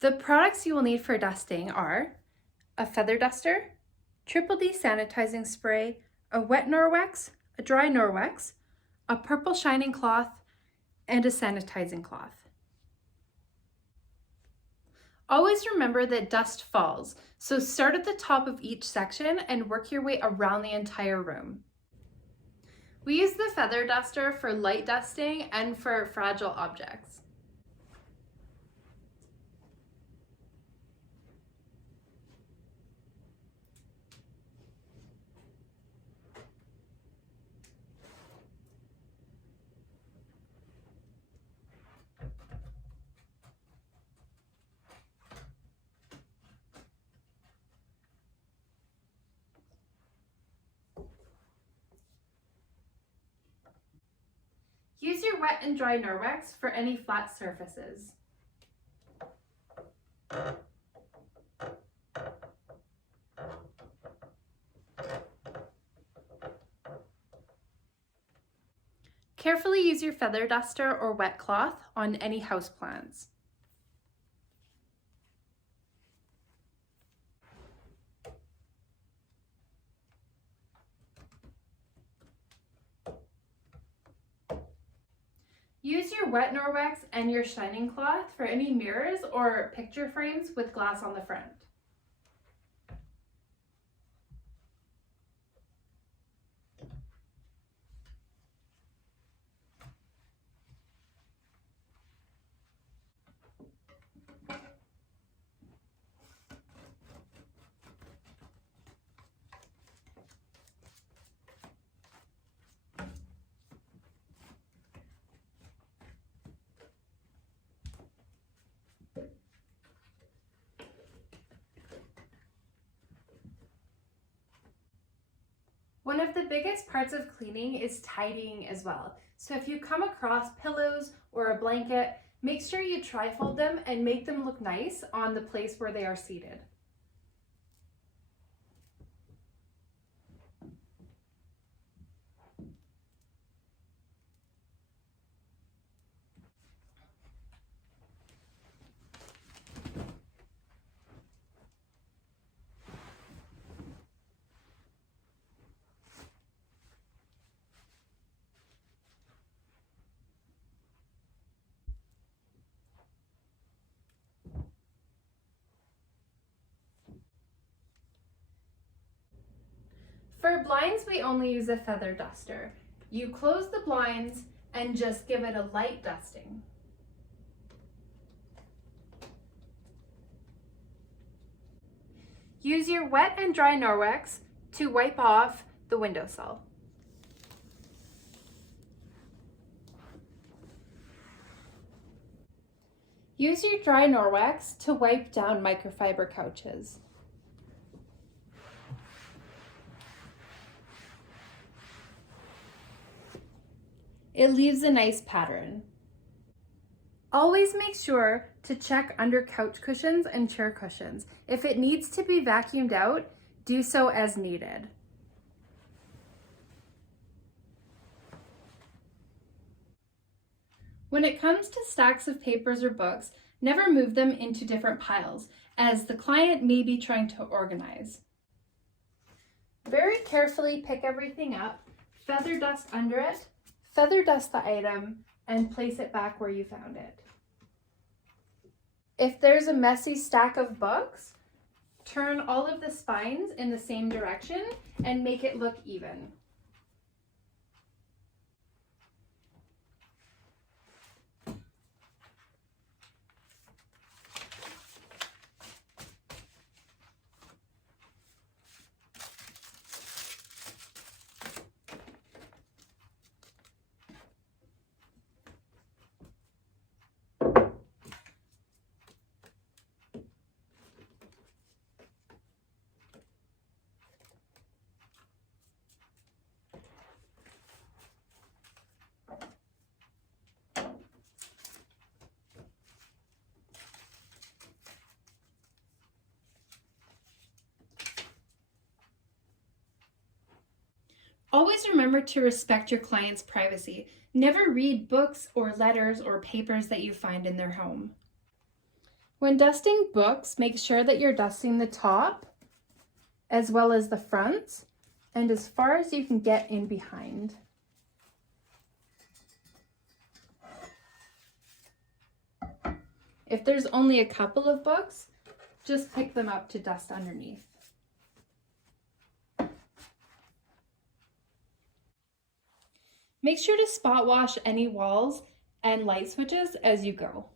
The products you will need for dusting are a feather duster, Triple D sanitizing spray, a wet Norwex, a dry Norwex, a purple shining cloth, and a sanitizing cloth. Always remember that dust falls, so start at the top of each section and work your way around the entire room. We use the feather duster for light dusting and for fragile objects. Use your wet and dry Norwex for any flat surfaces. Carefully use your feather duster or wet cloth on any houseplants. Use your wet Norwex and your shining cloth for any mirrors or picture frames with glass on the front. One of the biggest parts of cleaning is tidying as well. So if you come across pillows or a blanket, make sure you tri-fold them and make them look nice on the place where they are seated. For blinds, we only use a feather duster. You close the blinds and just give it a light dusting. Use your wet and dry Norwex to wipe off the windowsill. Use your dry Norwex to wipe down microfiber couches. It leaves a nice pattern. Always make sure to check under couch cushions and chair cushions. If it needs to be vacuumed out, do so as needed. When it comes to stacks of papers or books, never move them into different piles, as the client may be trying to organize. Very carefully pick everything up, feather dust under it, feather dust the item, and place it back where you found it. If there's a messy stack of books, turn all of the spines in the same direction and make it look even. Always remember to respect your client's privacy. Never read books or letters or papers that you find in their home. When dusting books, make sure that you're dusting the top as well as the front and as far as you can get in behind. If there's only a couple of books, just pick them up to dust underneath. Make sure to spot wash any walls and light switches as you go.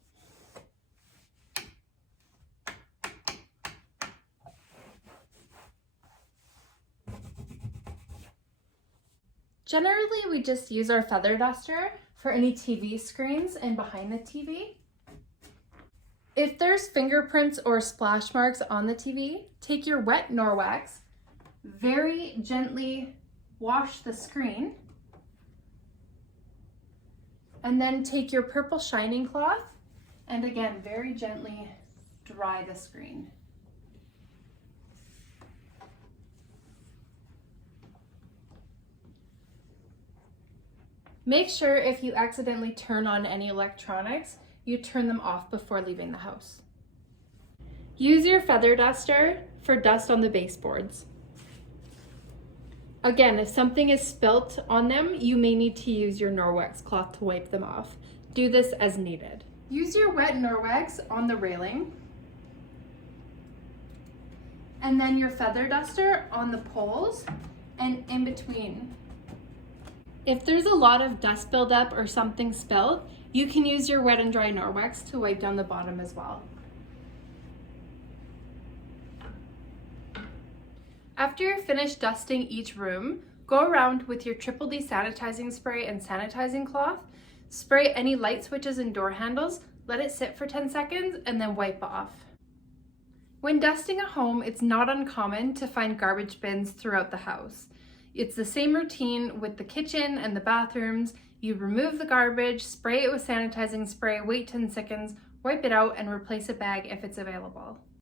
Generally, we just use our feather duster for any TV screens and behind the TV. If there's fingerprints or splash marks on the TV, take your wet Norwex, very gently wash the screen, and then take your purple shining cloth and again, very gently dry the screen. Make sure if you accidentally turn on any electronics, you turn them off before leaving the house. Use your feather duster for dust on the baseboards. Again, if something is spilt on them, you may need to use your Norwex cloth to wipe them off. Do this as needed. Use your wet Norwex on the railing, and then your feather duster on the poles and in between. If there's a lot of dust buildup or something spilled, you can use your wet and dry Norwex to wipe down the bottom as well. After you're finished dusting each room, go around with your Triple D sanitizing spray and sanitizing cloth, spray any light switches and door handles, let it sit for 10 seconds, and then wipe off. When dusting a home, it's not uncommon to find garbage bins throughout the house. It's the same routine with the kitchen and the bathrooms. You remove the garbage, spray it with sanitizing spray, wait 10 seconds, wipe it out, and replace a bag if it's available.